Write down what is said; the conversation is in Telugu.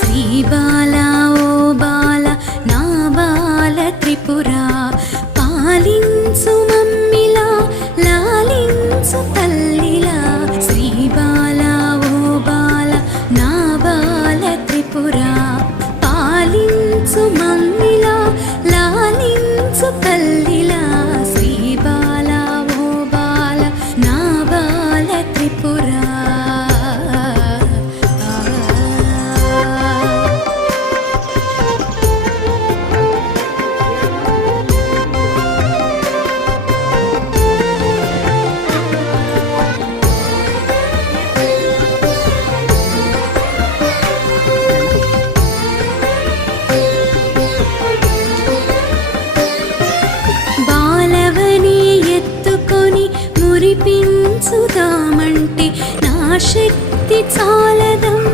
శ్రీ బాలా ఓ బాల నా బాల త్రిపురా పాలించు మమ్మిలా లాలించు తల్లిలా శ్రీ బాలా ఓ బాల నా బాల త్రిపురా పాలించు మమ్మిలా లాలించు తల్లిలా శ్రీ బాలా ఓ బాల నా బాల త్రిపురా. బాలవని ఎత్తుకొని మురిపించుదామంటే నా శక్తి చాలదమ్మ